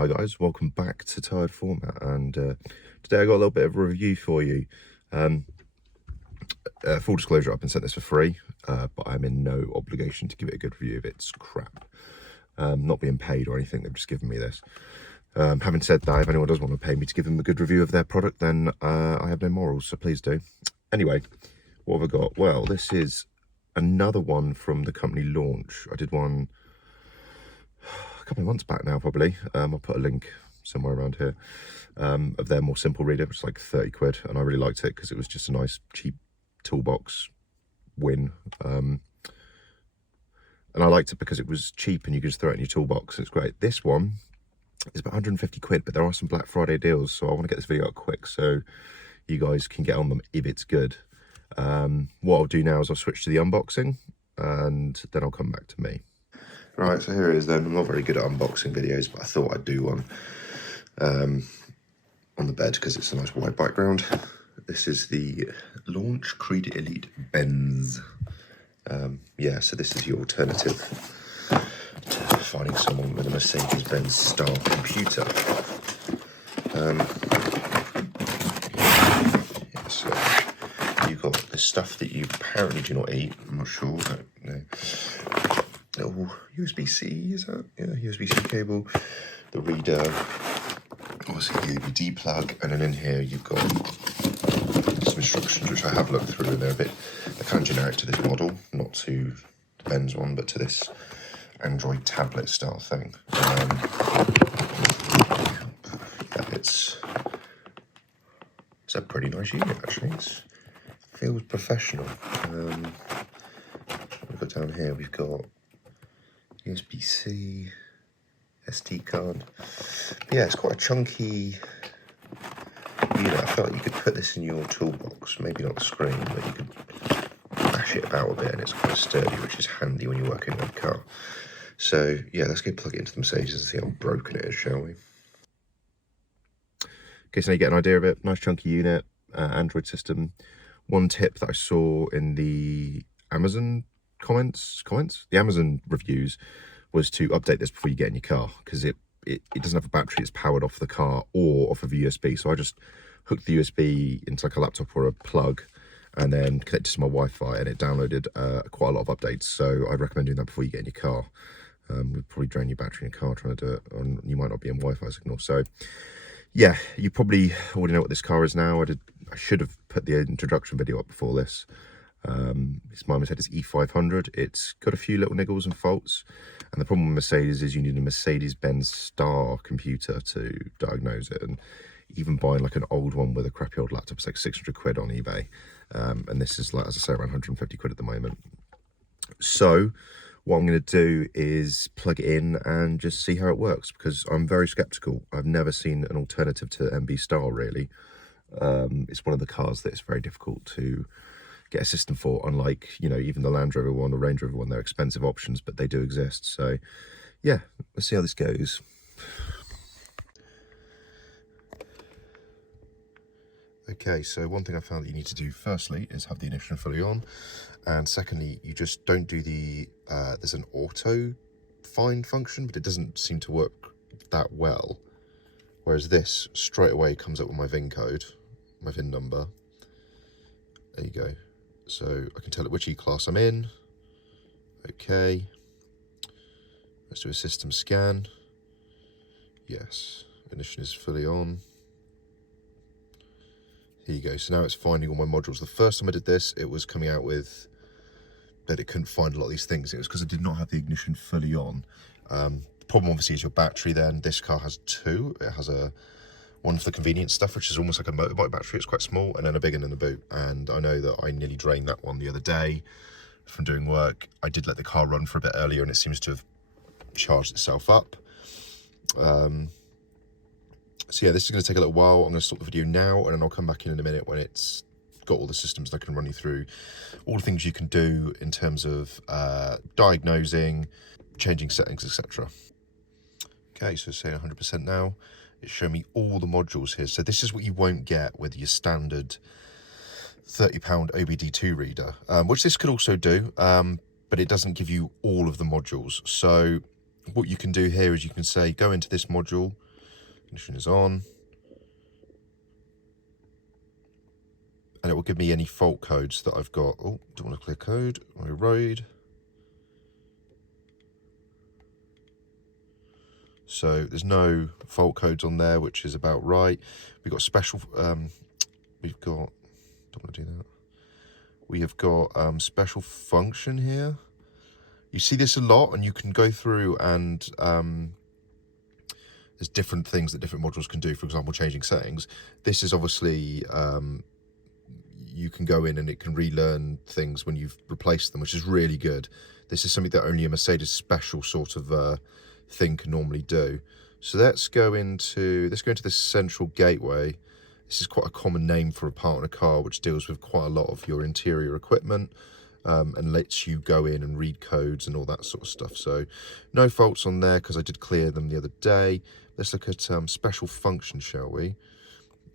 Hi guys, welcome back to Tired Format, and today I got a little bit of a review for you. Full disclosure, I've been sent this for free, but I'm in no obligation to give it a good review if it's crap. Not being paid or anything, they've just given me this. Having said that, if anyone does want to pay me to give them a good review of their product, then I have no morals, so please do. Anyway, what have I got? Well, this is another one from the company Launch. I did one a couple of months back now, probably. I'll put a link somewhere around here of their more simple reader, which is like 30 quid, and I really liked it because it was just a nice cheap toolbox win. And I liked it because it was cheap and you could just throw it in your toolbox. It's great. This one is about 150 quid, but there are some Black Friday deals, so I want to get this video out quick so you guys can get on them if it's good. What I'll do now is I'll switch to the unboxing and then I'll come back to me. Right, so here it is then. I'm not very good at unboxing videos, but I thought I'd do one on the bed because it's a nice white background. This is the LAUNCH Creader Elite Benz. Yeah, so this is your alternative to finding someone with a Mercedes-Benz star computer. Yeah, so you've got the stuff that you apparently do not eat. I'm not sure. No. Little USB-C, is that? Yeah, USB-C cable, the reader, obviously the OBD plug, and then in here you've got some instructions which I have looked through, and they're kind of generic to this model, not to the Benz one, but to this Android tablet style thing. Yeah, it's a pretty nice unit actually. It feels professional. We've got down here, we've got USB-C, SD card. But yeah, it's quite a chunky unit. I felt like you could put this in your toolbox, maybe not the screen, but you could bash it about a bit and it's quite sturdy, which is handy when you're working on a car. So yeah, let's go plug it into the Mercedes and see how broken it is, shall we? Okay, so now you get an idea of it. Nice chunky unit, Android system. One tip that I saw in the Amazon the Amazon reviews was to update this before you get in your car, because it doesn't have a battery. It's powered off the car or off of USB. So I just hooked the USB into like a laptop or a plug and then connected to my Wi-Fi, and it downloaded quite a lot of updates. So I'd recommend doing that before you get in your car. Would probably drain your battery in your car trying to do it, and you might not be in Wi-Fi signal. So yeah, you probably already know what this car is now. I should have put the introduction video up before this. It's my Mercedes E500. It's got a few little niggles and faults, and the problem with Mercedes is you need a Mercedes-Benz star computer to diagnose it, and even buying like an old one with a crappy old laptop is like 600 quid on eBay, and this is, like, as I say, around 150 quid at the moment. So what I'm going to do is plug it in and just see how it works, because I'm very skeptical. I've never seen an alternative to MB Star, really. It's one of the cars that it's very difficult to get a system for, unlike, you know, even the Land Rover one or Range Rover one. They're expensive options, but they do exist. So yeah, let's see how this goes. Okay, so one thing I found that you need to do firstly is have the ignition fully on, and secondly, you just don't do the there's an auto find function, but it doesn't seem to work that well, whereas this straight away comes up with my VIN code, my VIN number. There you go. So I can tell it which E-Class I'm in. Okay. Let's do a system scan. Yes, ignition is fully on. Here you go. So now it's finding all my modules. The first time I did this, it was coming out with that it couldn't find a lot of these things. It was because I did not have the ignition fully on. The problem obviously is your battery then. This car has two. It has one for the convenience stuff, which is almost like a motorbike battery. It's quite small, and then a big one in the boot. And I know that I nearly drained that one the other day from doing work. I did let the car run for a bit earlier, and it seems to have charged itself up. So yeah, this is going to take a little while. I'm going to stop the video now, and then I'll come back in a minute when it's got all the systems that I can run you through all the things you can do in terms of diagnosing, changing settings, etc. Okay, so saying 100% now. It's showing me all the modules here. So this is what you won't get with your standard £30 OBD2 reader, which this could also do, but it doesn't give you all of the modules. So what you can do here is you can say, go into this module, Ignition is on. And it will give me any fault codes that I've got. Oh, don't want to clear code. My road. So there's no fault codes on there, which is about right. We've got special, don't want to do that. We have got special function here. You see this a lot, and you can go through and there's different things that different modules can do. For example, changing settings. This is obviously, you can go in and it can relearn things when you've replaced them, which is really good. This is something that only a Mercedes special sort of thing can normally do. So let's go into this central gateway. This is quite a common name for a part in a car, which deals with quite a lot of your interior equipment and lets you go in and read codes and all that sort of stuff. So no faults on there because I did clear them the other day. Let's look at special function, shall we?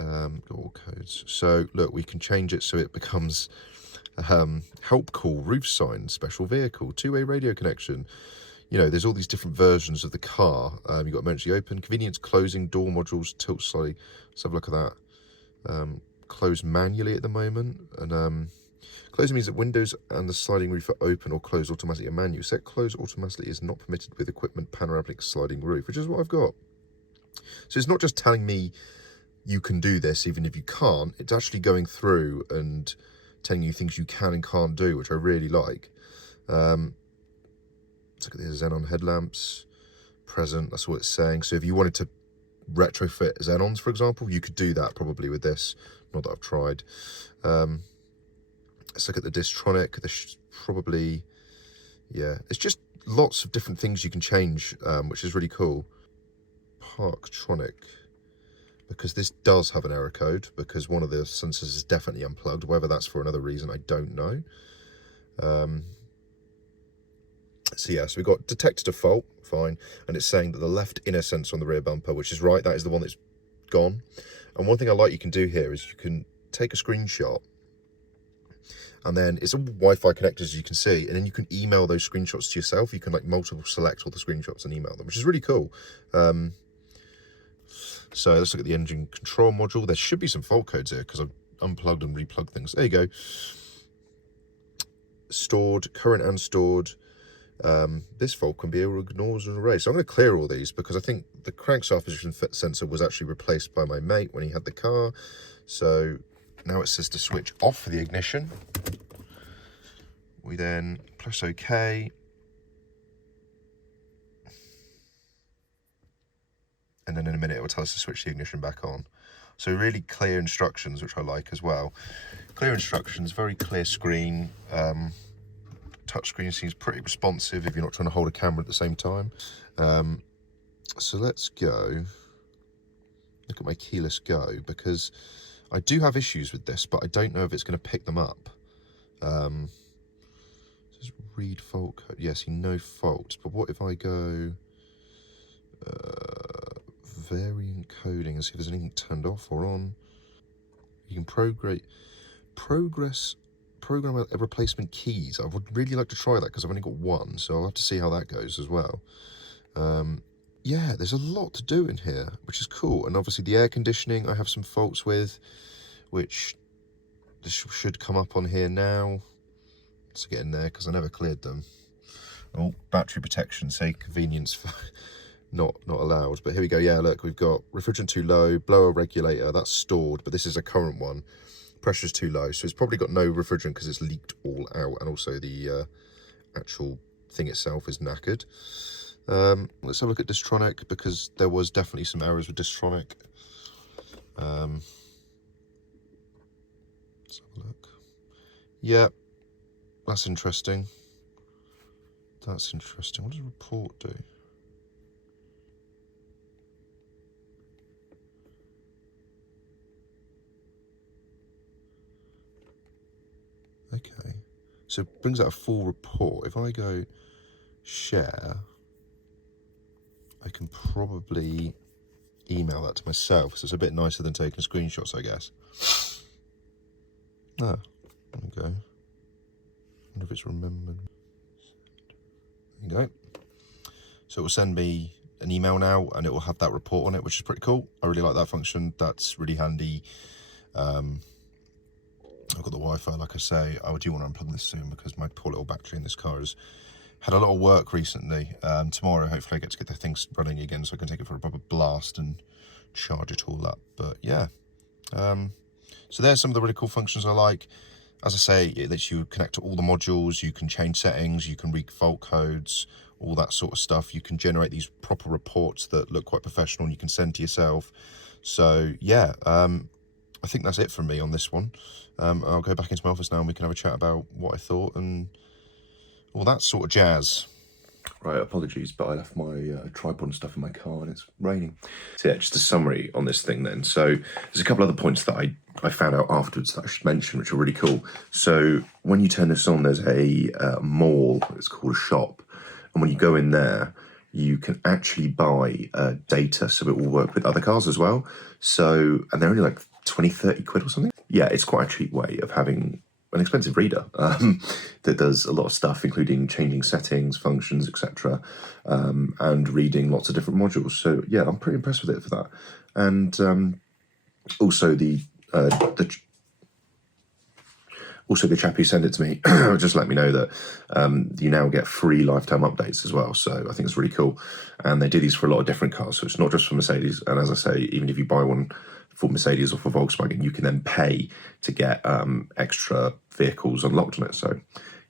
All codes. So look, we can change it so it becomes help call, roof sign, special vehicle, two-way radio connection. You know, there's all these different versions of the car. You've got emergency open, convenience closing, door modules, tilt slightly. Let's have a look at that. Close manually at the moment. And closing means that windows and the sliding roof are open or closed automatically and manual. Set close automatically is not permitted with equipment panoramic sliding roof, which is what I've got. So it's not just telling me you can do this even if you can't. It's actually going through and telling you things you can and can't do, which I really like. Let's look at the xenon headlamps, present, that's what it's saying. So if you wanted to retrofit xenons, for example, you could do that probably with this. Not that I've tried. Let's look at the Distronic. There's probably, yeah, it's just lots of different things you can change, which is really cool. Parktronic, because this does have an error code, because one of the sensors is definitely unplugged. Whether that's for another reason, I don't know. So yeah, so we've got detected a fault, fine, and it's saying that the left inner sensor on the rear bumper, which is right, that is the one that's gone. And one thing I like you can do here is you can take a screenshot, and then it's all Wi-Fi connected, as you can see, and then you can email those screenshots to yourself. You can like multiple select all the screenshots and email them, which is really cool. So let's look at the engine control module. There should be some fault codes here because I've unplugged and replugged things. There you go. Stored, current and stored. This fault can be ignored and erased. So I'm going to clear all these because I think the crankshaft position sensor was actually replaced by my mate when he had the car. So now it says to switch off the ignition. We then press OK. And then in a minute it will tell us to switch the ignition back on. So really clear instructions, which I like as well. Clear instructions, very clear screen. Touchscreen seems pretty responsive if you're not trying to hold a camera at the same time. So let's go look at my keyless go, because I do have issues with this, but I don't know if it's going to pick them up. Just read fault code. Yeah, see no faults, but what if I go variant coding and see if there's anything turned off or on? You can program replacement keys. I would really like to try that because I've only got one, so I'll have to see how that goes as well. Yeah, there's a lot to do in here, which is cool. And obviously the air conditioning I have some faults with, which this should come up on here now. Let's get in there because I never cleared them. Oh, battery protection, say convenience for not allowed. But here we go. Yeah, look, we've got refrigerant too low, blower regulator, that's stored, but this is a current one. Pressure's too low, so it's probably got no refrigerant because it's leaked all out, and also the actual thing itself is knackered. Let's have a look at Distronic, because there was definitely some errors with Distronic. Let's have a look. Yeah, that's interesting. That's interesting. What does report do? Okay, so it brings out a full report. If I go share, I can probably email that to myself, so it's a bit nicer than taking screenshots, I guess. Ah, there we go. I wonder if it's remembered. There you go. So it will send me an email now, and it will have that report on it, which is pretty cool. I really like that function. That's really handy. I've got the Wi-Fi, like I say. I do want to unplug this soon because my poor little battery in this car has had a lot of work recently. Tomorrow, hopefully I get to get the things running again so I can take it for a proper blast and charge it all up. But yeah, so there's some of the really cool functions I like. As I say, it lets you connect to all the modules, you can change settings, you can read fault codes, all that sort of stuff. You can generate these proper reports that look quite professional and you can send to yourself. So yeah, I think that's it from me on this one. I'll go back into my office now and we can have a chat about what I thought and all that sort of jazz. Right, apologies, but I left my tripod and stuff in my car and it's raining. So yeah, just a summary on this thing then. So there's a couple other points that I found out afterwards that I should mention, which are really cool. So when you turn this on, there's a mall, it's called a shop. And when you go in there, you can actually buy data, so it will work with other cars as well. So, and they're only like 20, 30 quid or something. Yeah, it's quite a cheap way of having an expensive reader that does a lot of stuff, including changing settings, functions, etc., and reading lots of different modules. So yeah, I'm pretty impressed with it for that. And also the chap who sent it to me just let me know that you now get free lifetime updates as well. So I think it's really cool. And they do these for a lot of different cars. So it's not just for Mercedes. And as I say, even if you buy one for Mercedes or for Volkswagen, you can then pay to get extra vehicles unlocked on it. So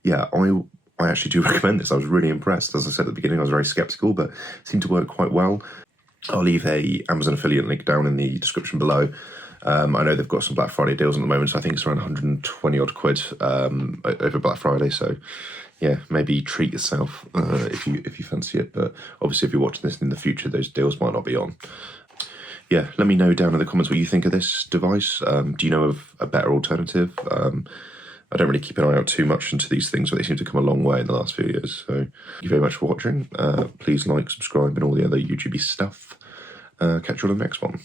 yeah, I actually do recommend this. I was really impressed. As I said at the beginning, I was very skeptical, but it seemed to work quite well. I'll leave a Amazon affiliate link down in the description below. I know they've got some Black Friday deals at the moment, so I think it's around 120 odd quid over Black Friday. So yeah, maybe treat yourself if you fancy it. But obviously, if you're watching this in the future, those deals might not be on. Yeah, let me know down in the comments what you think of this device. Do you know of a better alternative? I don't really keep an eye out too much into these things, but they seem to come a long way in the last few years. So thank you very much for watching. Please like, subscribe, and all the other YouTubey stuff. Catch you on the next one.